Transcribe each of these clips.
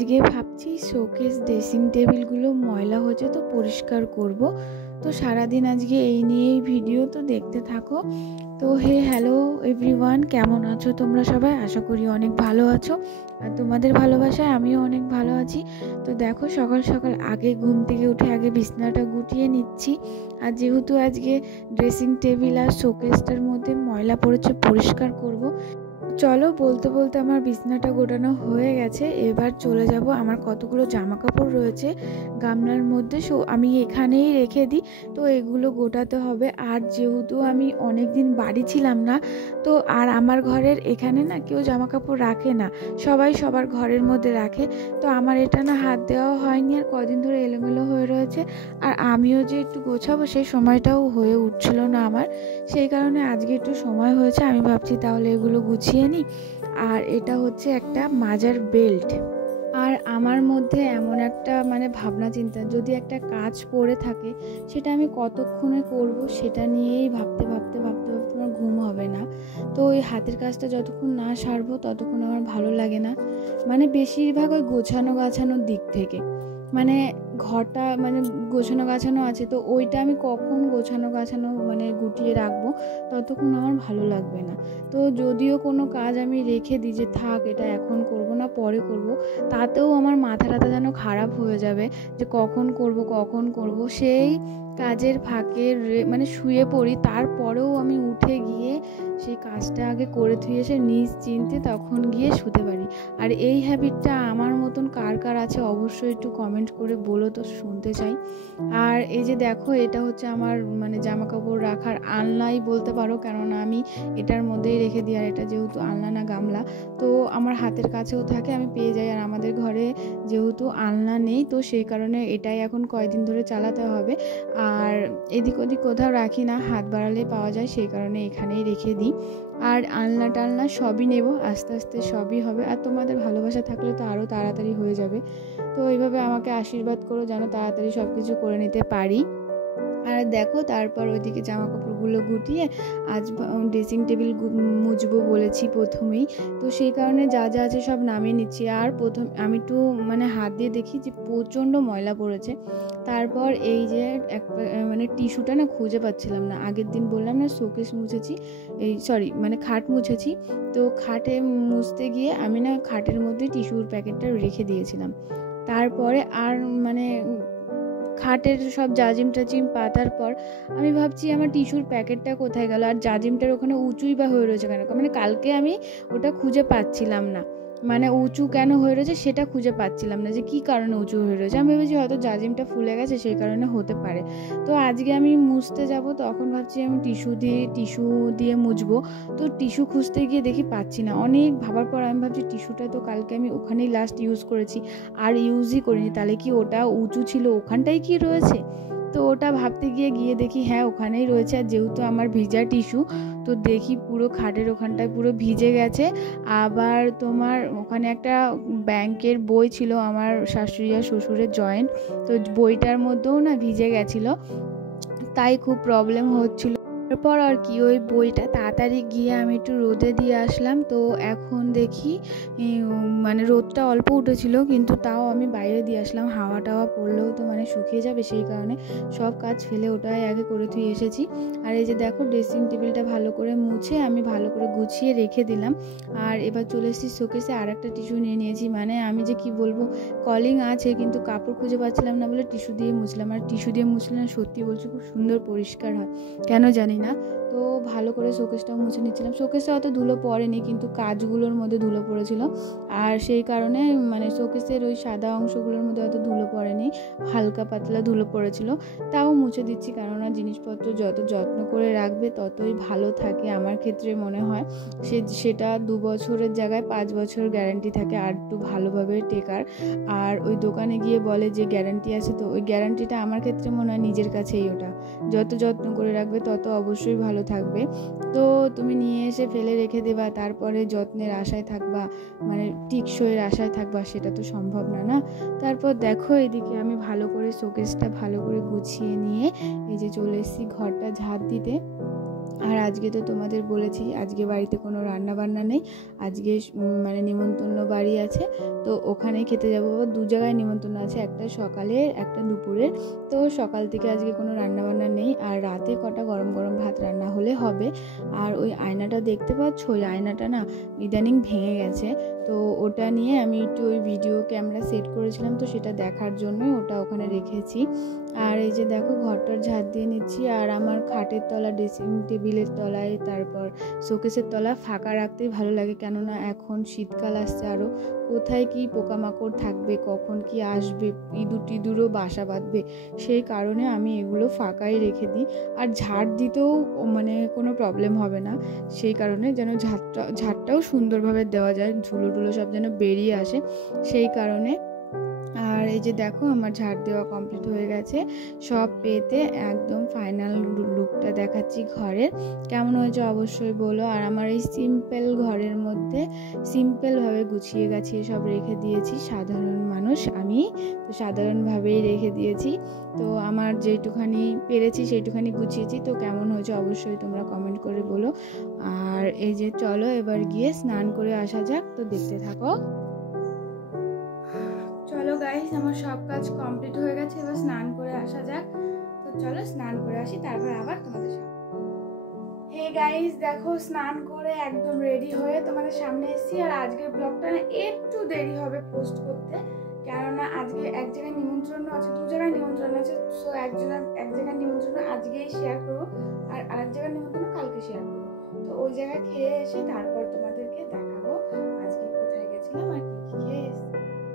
আজকে ভাবছি showcase dressing টেবিলগুলো ময়লা হচ্ছে তো পরিষ্কার করব। তো সারাদিন আজকে এই নিয়েই ভিডিও, তো দেখতে থাকো। তো হ্যালো এভরিওয়ান, কেমন আছো তোমরা সবাই? আশা করি অনেক ভালো আছো, আর তোমাদের ভালোবাসায় আমিও অনেক ভালো আছি। তো দেখো, সকাল সকাল আগে ঘুম থেকে উঠে আগে বিছানাটা গুটিয়ে নিচ্ছি। আর যেহেতু আজকে ড্রেসিং টেবিল আর শোকেসটার মধ্যে ময়লা পড়েছে, পরিষ্কার করব। চলো, বলতে বলতে আমার বিছানাটা গোটানো হয়ে গেছে। এবার চলে যাব। আমার কতগুলো জামা কাপড় রয়েছে গামলার মধ্যে, আমি এখানেই রেখে দিই। তো এগুলো গোটাতে হবে। আর যেহেতু আমি অনেক দিন বাড়ি ছিলাম না, তো আর আমার ঘরের এখানে না কেউ জামা কাপড় রাখে না, সবাই সবার ঘরের মধ্যে রাখে। তো আমার এটা না হাত দেওয়া হয়নি, আর কদিন ধরে এলোমেলো হয়ে রয়েছে। আর আমিও যে একটু গোছাবো সেই সময়টাও হয়ে উঠছিল না আমার, সেই কারণে আজকে একটু সময় হয়েছে। আমি ভাবছি তাহলে এগুলো গুছিয়ে নিই। আর এটা হচ্ছে একটা মাজার বেল্ট। আর আমার মধ্যে এমন একটা ভাবনা চিন্তা, যদি একটা কাজ পড়ে থাকে সেটা আমি কতক্ষণে করব সেটা নিয়েই ভাবতে ভাবতে ভাবতে ভাবতে আমার ঘুম হবে না। তো ওই হাতের কাজটা যতক্ষণ না সারবো ততক্ষণ আমার ভালো লাগে না। বেশিরভাগ ওই গোছানো গাছানোর দিক থেকে, ঘরটা গোছানো গাছানো আছে, তো ওইটা আমি কখন গোছানো গাছানো গুটিয়ে রাখবো ততক্ষণ আমার ভালো লাগবে না। তো যদিও কোনো কাজ আমি রেখে দিই যে থাক এটা এখন করব না পরে করব, তাতেও আমার মাথাটা যেন খারাপ হয়ে যাবে যে কখন করব। সেই কাজের ফাঁকে শুয়ে পড়ি, তারপরেও আমি উঠে গিয়ে সেই কাজটা আগে করে থুয়ে এসে নিশ্চিন্তে তখন গিয়ে শুতে পারি। আর এই হ্যাবিটটা আমার মতন কার কার আছে অবশ্যই একটু কমেন্ট করে বলো, তো শুনতে চাই। আর এই যে দেখো, এটা হচ্ছে আমার জামা কাপড় রাখার আলনাই বলতে পারো, কেননা আমি এটার মধ্যেই রেখে দিই। আর এটা যেহেতু আলনা না গামলা, তো আমার হাতের কাছেও থাকে, আমি পেয়ে যাই। আর আমাদের ঘরে যেহেতু আলনা নেই, তো সেই কারণে এটাই এখন কয়েকদিন ধরে চালাতে হবে। আর এদিক ওদিক কোথাও রাখি না, হাত বাড়ালে পাওয়া যায়, সেই কারণে এখানেই রেখে দিই। আর আলনা টালনা সবই নেব, আস্তে আস্তে সবই হবে। আর তোমাদের ভালোবাসা থাকলে তো আরও তাড়াতাড়ি হয়ে যাবে। তো এইভাবে আমাকে আশীর্বাদ করো যেন তাড়াতাড়ি সব কিছু করে নিতে পারি। আর দেখো, তারপর ওইদিকে জামা কাপড়গুলো গুটিয়ে আজ ড্রেসিং টেবিল মুছবো বলেছি প্রথমেই, তো সেই কারণে যা যা আছে সব নামিয়ে নিচ্ছি। আর প্রথম আমি একটু হাত দিয়ে দেখি যে প্রচণ্ড ময়লা পড়েছে। তারপর এই যে টিস্যুটা না খুঁজে পাচ্ছিলাম না। আগের দিন বললাম না শোকেস মুছেছি, খাট মুছেছি। তো খাটে মুছতে গিয়ে আমি না খাটের মধ্যে টিস্যুর প্যাকেটটা রেখে দিয়েছিলাম। তারপরে আর খাটের সব জাজিম টাজিম পাতার পর আমি ভাবছি আমার টিস্যুর প্যাকেটটা কোথায় গেল, আর জাজিমটার ওখানে উঁচুই বা হয়ে রয়েছে কেন। কালকে আমি ওটা খুঁজে পাচ্ছিলাম না, উঁচু কেন হয়ে রয়েছে সেটা খুঁজে পাচ্ছিলাম না, যে কী কারণে উঁচু হয়ে রয়েছে। আমি ভেবেছি হয়তো জাজিমটা ফুলে গেছে, সেই কারণে হতে পারে। তো আজকে আমি মুছতে যাব, তখন ভাবছি আমি টিস্যু দিয়ে মুছবো। তো টিস্যু খুঁজতে গিয়ে দেখি পাচ্ছি না। অনেক ভাবার পর আমি ভাবছি টিস্যুটা তো কালকে আমি ওখানেই লাস্ট ইউজ করেছি, আর ইউজই করিনি, তাহলে কি ওটা উঁচু ছিল, ওখানটাই কি রয়েছে? তো ওটা ভাবতে গিয়ে দেখি হ্যাঁ ওখানেই রয়েছে। আর যেহেতু আমার ভিজা টিস্যু, তো দেখি পুরো খাটের ওখানটায় পুরো ভিজে গেছে। আবার তোমার ওখানে একটা ব্যাংকের বই ছিল আমার শাশুড়ি আর শ্বশুরের জয়েন্ট, তো বইটার মধ্যেও না ভিজে গেছিলো, তাই খুব প্রবলেম হচ্ছিল। তারপর আর কি ওই বইটা তাড়াতাড়ি গিয়ে আমি একটু রোদে দিয়ে আসলাম। তো এখন দেখি রোদটা অল্প উঠেছিল, কিন্তু তাও আমি বাইরে দিয়ে আসলাম। হাওয়া টাওয়া পড়লেও তো শুকিয়ে যাবে, সেই কারণে সব কাজ ফেলে ওটাই আগে করে থুয়ে এসেছি। আর এই যে দেখো, ড্রেসিং টেবিলটা ভালো করে মুছে আমি ভালো করে গুছিয়ে রেখে দিলাম। আর এবার চলে এসেছি শোকেসে, আর একটা টিস্যু নিয়ে নিয়েছি। আমি যে কি বলবো, কলিং আছে কিন্তু কাপড় খুঁজে পাচ্ছিলাম না বলে টিস্যু দিয়ে মুছলাম। আর টিস্যু দিয়ে মুছলে না সত্যি বলছি খুব সুন্দর পরিষ্কার হয়, কেন জানি না। তো ভালো করে শোকেসটাও মুছে নিচ্ছিলাম। শোকেসে অত ধুলো পড়েনি, কিন্তু কাজগুলোর মধ্যে ধুলো পড়েছিল, আর সেই কারণে শোকেসের ওই সাদা অংশগুলোর মধ্যে অত ধুলো পড়েনি, হালকা পাতলা ধুলো পড়েছিল। তাও মুছে দিচ্ছি, কেননা জিনিসপত্র যত যত্ন করে রাখবে ততই ভালো থাকে। আমার ক্ষেত্রে মনে হয় সেটা 2 বছরের জায়গায় 5 বছর গ্যারান্টি থাকে, আর একটু ভালোভাবে টেকার। আর ওই দোকানে গিয়ে বলে যে গ্যারান্টি আছে, তো ওই গ্যারান্টিটা আমার ক্ষেত্রে মনে হয় নিজের কাছেই, ওটা যত যত্ন করে রাখবে তত অবশ্যই ভালো থাকবে। তো তুমি নিয়ে এসে ফেলে রেখে দেবা, তারপরে যত্নের আশায় থাকবা, টিকসইয়ের আশায় থাকবা, সেটা তো সম্ভব না। তারপর দেখো, এদিকে আমি ভালো করে শোকেসটা ভালো করে গুছিয়ে নিয়ে এই যে চলে এসেছি ঘরটা ঝাড় দিতে। আর আজকে তো তোমাদের বলেছি আজকে বাড়িতে কোনো রান্না বান্না নেই, আজকে মানে নিমন্ত্রণ বাড়ি আছে, তো ওখানে খেতে যাবো। দু জায়গায় নিমন্ত্রণ আছে, একটা সকালে একটা দুপুরে। তো সকাল থেকে আজকে কোনো রান্না বান্না নেই, আর রাতে কটা গরম গরম ভাত রান্না হলে হবে। আর ওই আয়নাটা দেখতে পাচ্ছ, ওই আয়নাটা না ইদানিং ভেঙে গেছে, তো ওটা নিয়ে আমি একটু ওই ভিডিও ক্যামেরা সেট করেছিলাম, তো সেটা দেখার জন্যই ওটা ওখানে রেখেছি। আর এই যে দেখো ঘরটার ঝাড় দিয়ে নিচ্ছি। আর আমার খাটের তলা, ড্রেসিং টেবিলের তলায়, তারপর শোকেসের তলা ফাঁকা রাখতেই ভালো লাগে, কেননা এখন শীতকাল আসছে, আরও কোথায় কি পোকামাকড় থাকবে, কখন কি আসবে, ইঁদুর টিঁদুরও বাসা বাঁধবে, সেই কারণে আমি এগুলো ফাঁকাই রেখে দিই। আর ঝাড় দিতেও মানে কোনো প্রবলেম হবে না, সেই কারণে যেন ঝাড়টাও সুন্দরভাবে দেওয়া যায়, ধুলো টুলো সব যেন বেরিয়ে আসে, সেই কারণে। আর এই যে দেখো আমার ঝাড় দেওয়া কমপ্লিট হয়ে গেছে সব পেতে, একদম ফাইনাল লুকটা দেখাচ্ছি ঘরের, কেমন হয়েছে অবশ্যই বলো। আর আমার এই সিম্পল ঘরের মধ্যে সিম্পলভাবে গুছিয়ে গাছিয়ে সব রেখে দিয়েছি, সাধারণ মানুষ আমি, তো সাধারণভাবেই রেখে দিয়েছি। তো আমার যেটুখানি পেরেছি সেইটুখানি গুছিয়েছি, তো কেমন হয়েছে অবশ্যই তোমরা কমেন্ট করে বলো। আর এই যে চলো এবার গিয়ে স্নান করে আসা যাক, তো দেখতে থাকো। চলো গাইস, আমার সব কাজ কমপ্লিট হয়ে গেছে, এবার স্নান করে আসা যাক। তো চলো স্নান করে আসি, তারপর আবার তোমাদের সামনে। হে গাইস, দেখো স্নান করে একদম রেডি হয়ে তোমাদের সামনে এসেছি। আর আজকের ব্লগটা না একটু দেরি হবে পোস্ট করতে, কেননা আজকে এক জায়গায় নিমন্ত্রণ আছে, দু জায়গায় নিমন্ত্রণ আছে। সো এক জায়গায় নিমন্ত্রণ আজকেই শেয়ার করবো, আর আরেক জায়গায় নিমন্ত্রণ কালকে শেয়ার করবো। তো ওই জায়গায় খেয়ে এসে তারপর তোমাদেরকে দেখাবো আজকে কোথায় গেছিলাম আর কি কি খেয়ে এসেছি।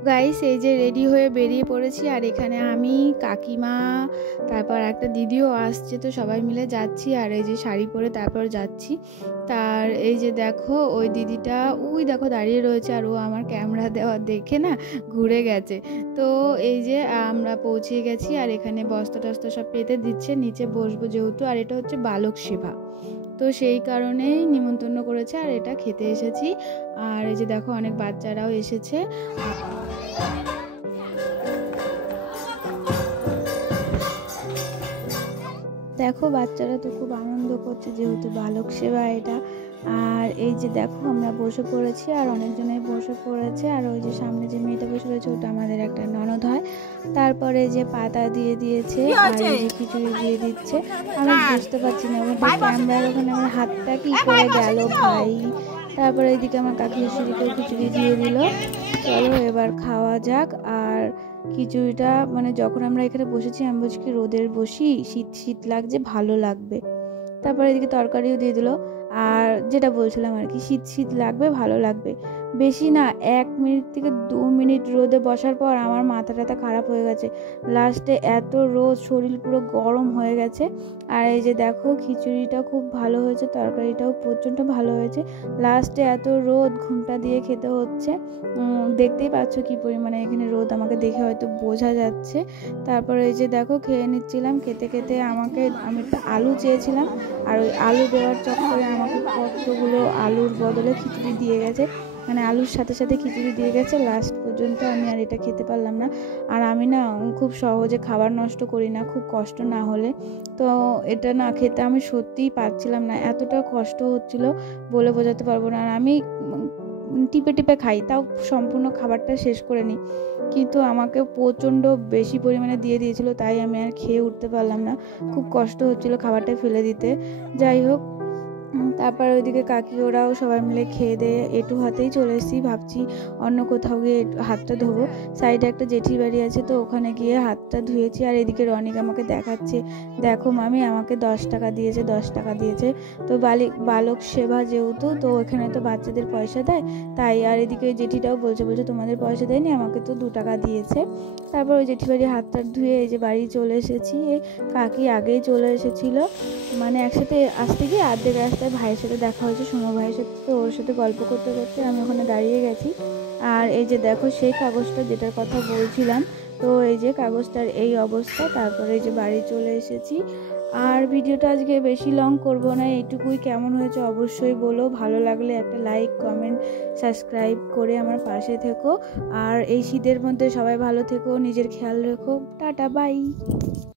গাইস, এই যে রেডি হয়ে বেরিয়ে পড়েছি, আর এখানে আমি, কাকিমা, তারপর একটা দিদিও আসছে, তো সবাই মিলে যাচ্ছি। আর এই যে শাড়ি পরে তারপর যাচ্ছি। তার এই যে দেখো ওই দিদিটা ওই দেখো দাঁড়িয়ে রয়েছে, আর ও আমার ক্যামেরা দেওয়া দেখে না ঘুরে গেছে। তো এই যে আমরা পৌঁছে গেছি, আর এখানে বস্তা টস্তা সব পেতে দিচ্ছে, নিচে বসবো যেহেতু। আর এটা হচ্ছে বালক সেবা, তো সেই কারণেই নিমন্ত্রণ করেছে, আর এটা খেতে এসেছি। আর এই যে দেখো অনেক বাচ্চারাও এসেছে। দেখো বাচ্চারা তো খুব আনন্দ করছে, যেহেতু বালক সেবা এটা। আর এই যে দেখো আমরা বসে পড়েছি, আর অনেকজনেই বসে পড়েছে। আর ওই যে সামনে যে মেয়েটা বসে রয়েছে ওটা আমাদের একটা ননদ হয়। তারপরে যে পাতা দিয়ে দিয়েছে, আর এই যে খিচুড়ি দিয়ে দিচ্ছে। আমি বুঝতে পারছি না ক্যামেরার ওখানে আমার হাতটা কি করে গেল ভাই। তারপরে এইদিকে আমার কাকি শাশুড়িকেও খিচুড়ি দিয়ে দিল। চলো এবার খাওয়া যাক। আর খিচুড়িটা মানে যখন আমরা এখানে বসেছি আমি বলছি কি রোদের বসি, শীত শীত লাগছে, ভালো লাগবে। তারপরে এদিকে তরকারিও দিয়ে দিল। আর যেটা বলছিলাম আর কি, শীত শীত লাগবে, ভালো লাগবে। বেশি না, 1 মিনিট থেকে 2 মিনিট রোদে বসার পর আমার মাথা টাথা খারাপ হয়ে গেছে। লাস্টে এত রোদ, শরীর পুরো গরম হয়ে গেছে। আর এই যে দেখো খিচুড়িটা খুব ভালো হয়েছে, তরকারিটাও প্রচণ্ড ভালো হয়েছে। লাস্টে এত রোদ, ঘুমটা দিয়ে খেতে হচ্ছে। দেখতেই পাচ্ছ কি পরিমাণে এখানে রোদ, আমাকে দেখে হয়তো বোঝা যাচ্ছে। তারপরে এই যে দেখো খেয়ে নিচ্ছিলাম, খেতে খেতে আমি একটা আলু চেয়েছিলাম, আর ওই আলু দেওয়ার চক্করে আমাকে কতগুলো আলুর বদলে খিচুড়ি দিয়ে গেছে, মানে আলুর সাথে সাথে খিচুড়ি দিয়ে গেছে। লাস্ট পর্যন্ত আমি আর এটা খেতে পারলাম না। আর আমি না খুব সহজে খাবার নষ্ট করি না, খুব কষ্ট না হলে। তো এটা না খেতে আমি সত্যিই পারছিলাম না, এতটা কষ্ট হচ্ছিল বলে বোঝাতে পারবো না। আর আমি টিপে টিপে খাই, তাও সম্পূর্ণ খাবারটা শেষ করে নিই, কিন্তু আমাকে প্রচণ্ড বেশি পরিমাণে দিয়ে দিয়েছিল, তাই আমি আর খেয়ে উঠতে পারলাম না। খুব কষ্ট হচ্ছিল খাবারটা ফেলে দিতে। যাই হোক, তারপর ওইদিকে কাকি ওরাও সবাই মিলে খেয়ে দিয়ে একটু হাতেই চলে এসেছি, ভাবছি অন্য কোথাও গিয়ে হাতটা ধোবো। সাইডে একটা জেঠির বাড়ি আছে, তো ওখানে গিয়ে হাতটা ধুয়েছি। আর এদিকে রনিক আমাকে দেখাচ্ছে, দেখো মামি আমাকে 10 টাকা দিয়েছে, 10 টাকা দিয়েছে। তো বালক সেবা যেহেতু, তো এখানে তো বাচ্চাদের পয়সা দেয় তাই। আর এদিকে জেঠিটাও বলছে তোমাদের পয়সা দেয়নি, আমাকে তো 2 টাকা দিয়েছে। তারপর ওই জেঠি বাড়ি হাতটা ধুয়ে এই যে বাড়ি চলে এসেছি। কাকি আগেই চলে এসেছিলো, মানে একসাথে আসতে গিয়ে অর্ধেক রাস্তায় ভাইয়ের সাথে দেখা হয়েছে, সোমা ভাইয়ের সাথে। তো ওর সাথে গল্প করতে করতে আমি ওখানে দাঁড়িয়ে গেছি। আর এই যে দেখো সেই কাগজটা যেটার কথা বলছিলাম, তো এই যে কাগজটার এই অবস্থা। তারপরে এই যে বাড়ি চলে এসেছি। আর ভিডিওটা আজকে বেশি লং করব না, এইটুকুই। কেমন হয়েছে অবশ্যই বলো, ভালো লাগলে একটা লাইক, কমেন্ট, সাবস্ক্রাইব করে আমার পাশে থেকো। আর এই শীতের মধ্যে সবাই ভালো থেকো, নিজের খেয়াল রেখো। Tata, by.